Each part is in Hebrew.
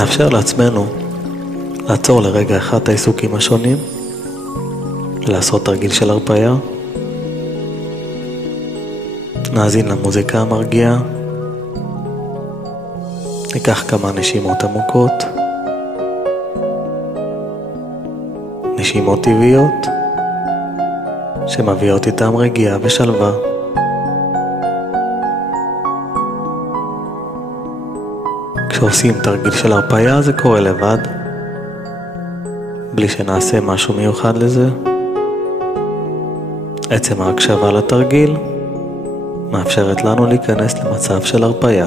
נאפשר לעצמנו לעצור לרגע אחד את העיסוקים השונים, לעשות תרגיל של הרפאיה. נאזין למוזיקה המרגיעה, ניקח כמה נשימות עמוקות, נשימות טבעיות שמביאות איתם רגיעה ושלווה. כשעושים תרגיל של הרפאיה זה קורה לבד, בלי שנעשה משהו מיוחד לזה. עצם ההקשבה לתרגיל מאפשרת לנו להיכנס למצב של הרפאיה.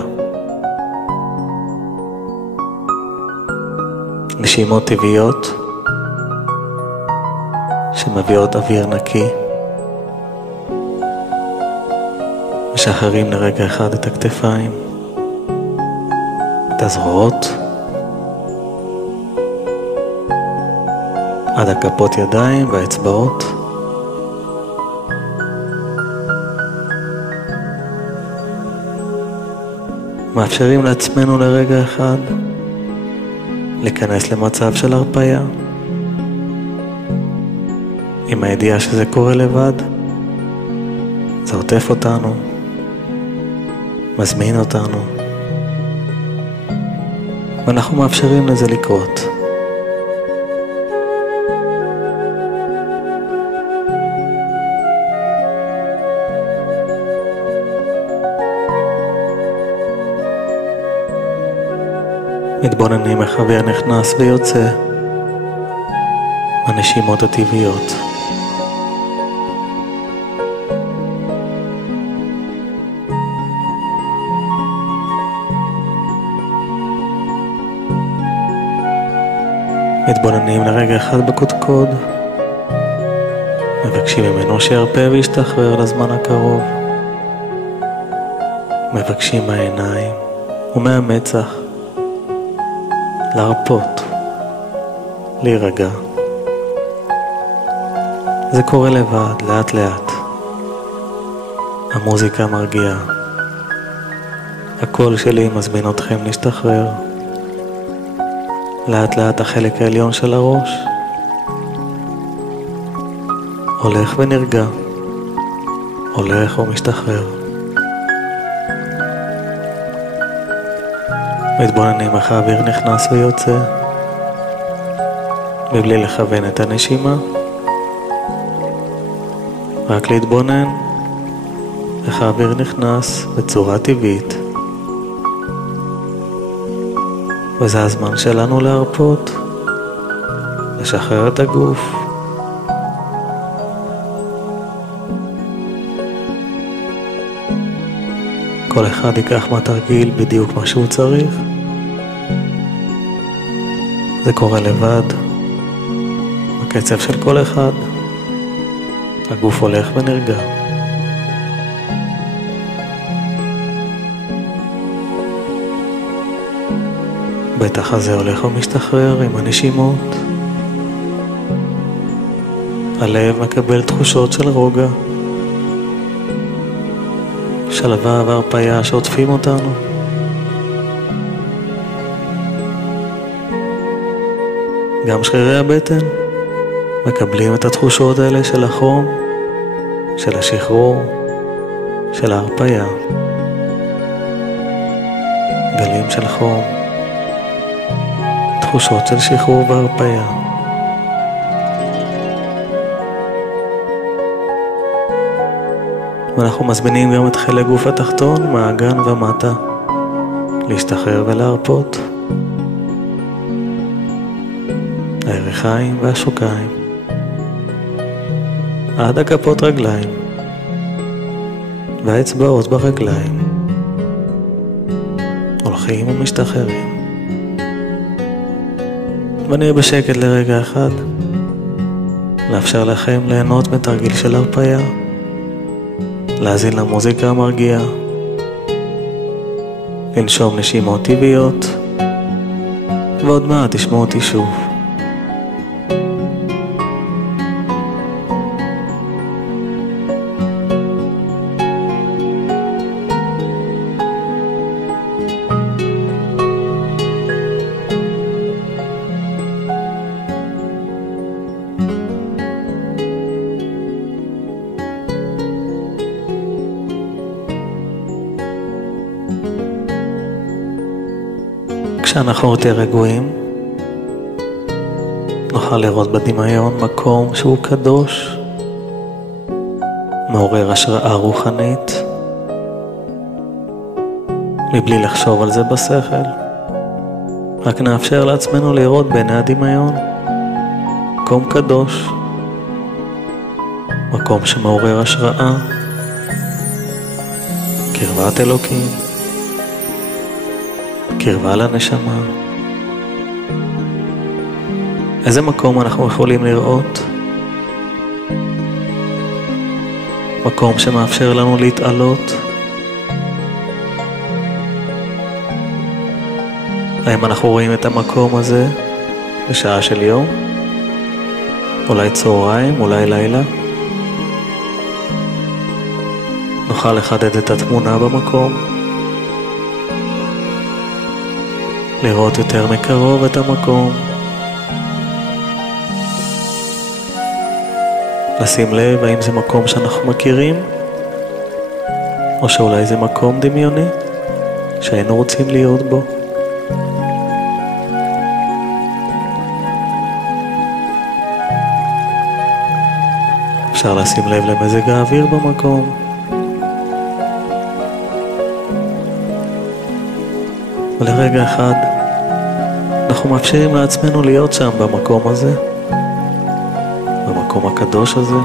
נשימות טבעיות שמביאות אוויר נקי, משחררים לרגע אחד את הכתפיים, את הזרועות, עד הכפות ידיים והאצבעות. מאפשרים לעצמנו לרגע אחד להיכנס למצב של הרפאיה. עם הידיעה שזה קורה לבד, זה עוטף אותנו, מזמין אותנו, ואנחנו מאפשרים לזה לקרות. מתבוננים איך אוויר נכנס ויוצא מהנשימות הטבעיות. מתבוננים לרגע אחד בקודקוד, מבקשים ממנו שירפא וישתחרר לזמן הקרוב. מבקשים מהעיניים ומהמצח להרפות, להירגע. זה קורה לבד, לאט לאט. המוזיקה מרגיעה. הקול שלי מזמין אתכם להשתחרר. לאט לאט החלק העליון של הראש הולך ונרגע, הולך ומשתחרר. מתבוננים איך האוויר נכנס ויוצא, מבלי לכוון את הנשימה, רק להתבונן איך האוויר נכנס בצורה טבעית. וזה הזמן שלנו להרפות, לשחרר את הגוף. כל אחד ייקח מהתרגיל בדיוק מה שהוא צריך. זה קורה לבד, בקצב של כל אחד. הגוף הולך ונרגע. בטח הזה הולך ומשתחרר עם הנשימות. הלב מקבל תחושות של רוגע, שלווה והרפאיה שעוטפים אותנו. גם שרירי הבטן מקבלים את התחושות האלה של החום, של השחרור, של ההרפאיה. גלים של חום, תחושות של שחרור והרפאיה. ואנחנו מזמינים גם את חלק גוף התחתון, מהאגן ומטה, להשתחרר ולהרפות. הירכיים והשוקיים, עד הכפות רגליים והאצבעות ברגליים, הולכים ומשתחררים. ונהיה בשקט לרגע אחד, לאפשר לכם ליהנות מתרגיל של הרפאיה, להאזין למוזיקה המרגיעה, לנשום נשימות טבעיות, ועוד מעט תשמעו אותי שוב. כשאנחנו יותר רגועים, נוכל לראות בדמיון מקום שהוא קדוש, מעורר השראה רוחנית, מבלי לחשוב על זה בשכל. רק נאפשר לעצמנו לראות בעיני הדמיון מקום קדוש, מקום שמעורר השראה, קרבת אלוקים, קרבה לנשמה. איזה מקום אנחנו יכולים לראות? מקום שמאפשר לנו להתעלות. האם אנחנו רואים את המקום הזה בשעה של יום? אולי צהריים, אולי לילה? נוכל לחדד את התמונה במקום, לראות יותר מקרוב את המקום, לשים לב האם זה מקום שאנחנו מכירים, או שאולי זה מקום דמיוני שהיינו רוצים להיות בו. אפשר לשים לב למזג האוויר במקום, ולרגע אחד אנחנו מאפשרים לעצמנו להיות שם במקום הזה, במקום הקדוש הזה,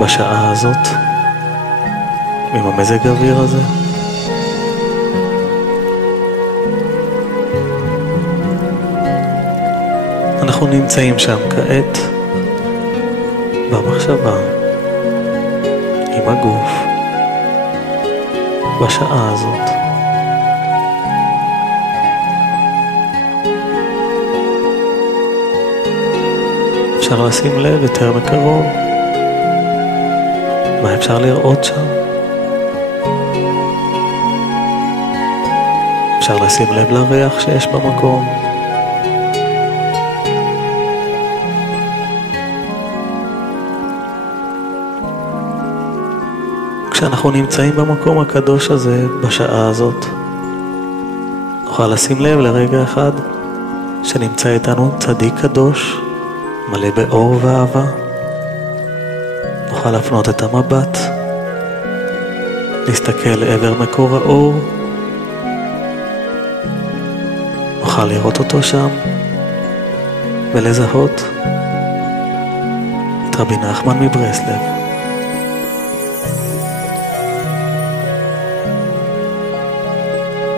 בשעה הזאת, עם המזג האוויר הזה. אנחנו נמצאים שם כעת במחשבה, עם הגוף, בשעה הזאת. אפשר לשים לב יותר מקרוב מה אפשר לראות שם. אפשר לשים לב לריח שיש במקום. כשאנחנו נמצאים במקום הקדוש הזה, בשעה הזאת, נוכל לשים לב לרגע אחד שנמצא איתנו צדיק קדוש, מלא באור ואהבה. נוכל להפנות את המבט, להסתכל לעבר מקור האור. נוכל לראות אותו שם ולזהות את רבי נחמן מברסלב.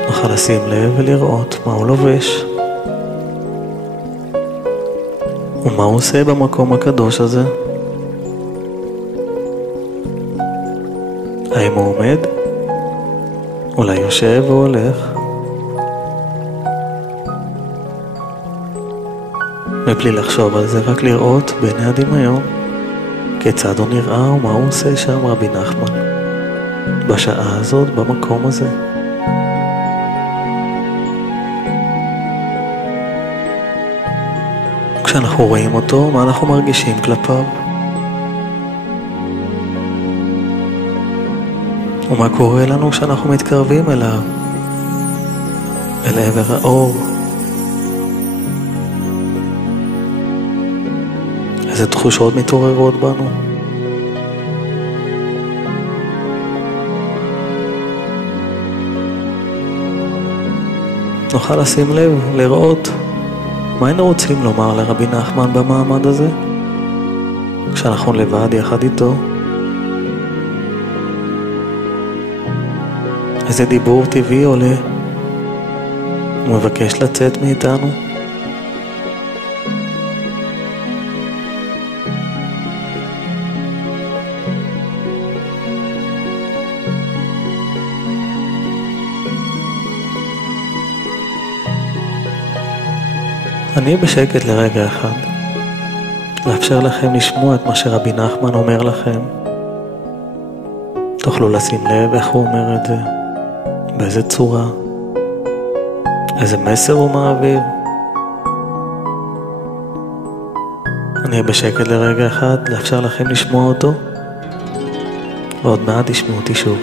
נוכל לשים לב ולראות מה הוא לובש ומה הוא עושה במקום הקדוש הזה. האם הוא עומד? אולי יושב או הולך? מבלי לחשוב על זה, רק לראות בעיני הדמיון כיצד הוא נראה ומה הוא עושה שם רבי נחמן בשעה הזאת, במקום הזה. כשאנחנו רואים אותו, מה אנחנו מרגישים כלפיו? ומה קורה לנו כשאנחנו מתקרבים אליו, אל עבר האור? איזה תחושות מתעוררות בנו? נוכל לשים לב, לראות מה היינו רוצים לומר לרבי נחמן במעמד הזה, כשאנחנו לבד יחד איתו. איזה דיבור טבעי עולה ומבקש לצאת מאיתנו. אני בשקט לרגע אחד, לאפשר לכם לשמוע את מה שרבי נחמן אומר לכם. תוכלו לשים לב איך הוא אומר את זה, באיזה צורה, איזה מסר הוא מעביר. אני בשקט לרגע אחד, לאפשר לכם לשמוע אותו, ועוד מעט תשמעו אותי שוב.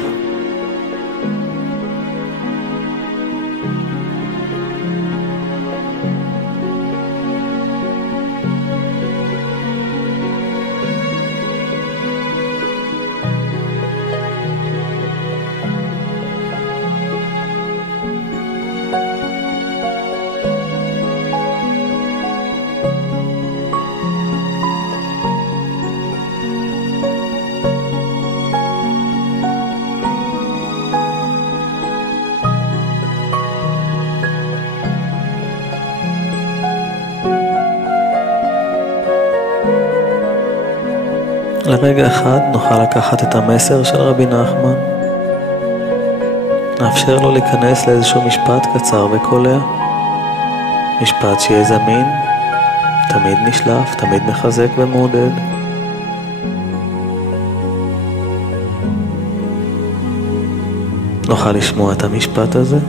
לרגע אחד נוכל לקחת את המסר של רבי נחמן, נאפשר לו להיכנס לאיזשהו משפט קצר וקולע, משפט שיהיה זמין, תמיד נשלף, תמיד מחזק ומעודד. נוכל לשמוע את המשפט הזה,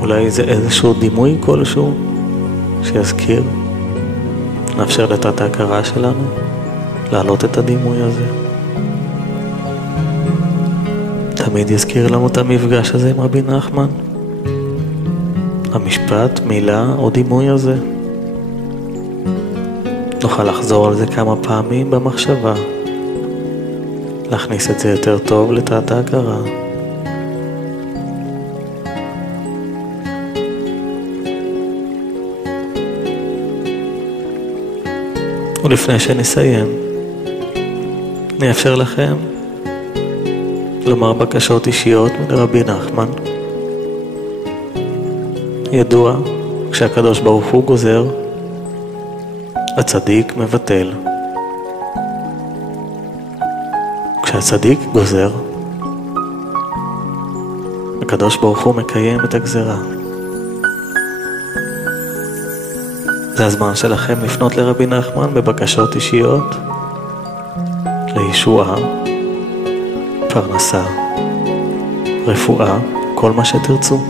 אולי זה איזשהו דימוי כלשהו שיזכיר, נאפשר לתת ההכרה שלנו להעלות את הדימוי הזה. תמיד יזכיר לנו את המפגש הזה עם רבי נחמן, המשפט, מילה או דימוי הזה. נוכל לחזור על זה כמה פעמים במחשבה, להכניס את זה יותר טוב לתת ההכרה. ולפני שנסיים, אני אאפשר לכם לומר בקשות אישיות לרבי נחמן. ידוע, כשהקדוש ברוך הוא גוזר, הצדיק מבטל. כשהצדיק גוזר, הקדוש ברוך הוא מקיים את הגזרה. זה הזמן שלכם לפנות לרבי נחמן בבקשות אישיות, לישועה, פרנסה, רפואה, כל מה שתרצו.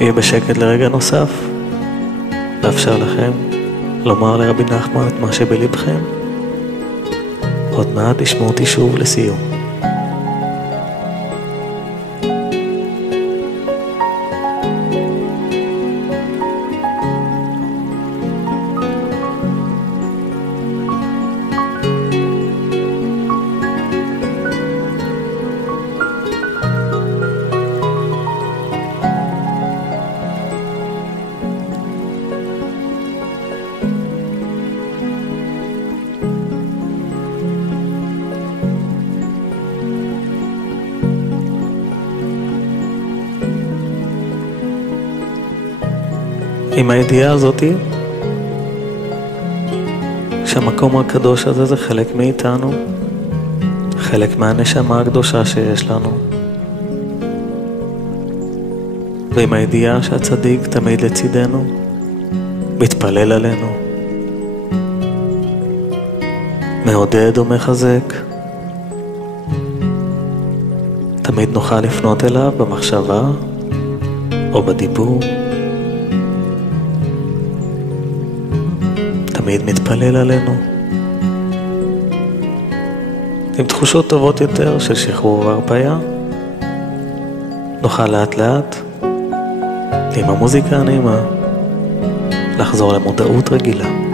יהיה בשקט לרגע נוסף, לאפשר לכם לומר לרבי נחמן את מה שבלבכם. עוד מעט תשמעו אותי שוב לסיום. עם הידיעה הזאת שהמקום הקדוש הזה זה חלק מאיתנו, חלק מהנשמה הקדושה שיש לנו, ועם הידיעה שהצדיק תמיד לצידנו, מתפלל עלינו, מעודד ומחזק, תמיד נוכל לפנות אליו במחשבה או בדיבור, תמיד מתפלל עלינו, עם תחושות טובות יותר של שחרור והרפאיה. נוכל לאט לאט, עם המוזיקה הנעימה, לחזור למודעות רגילה.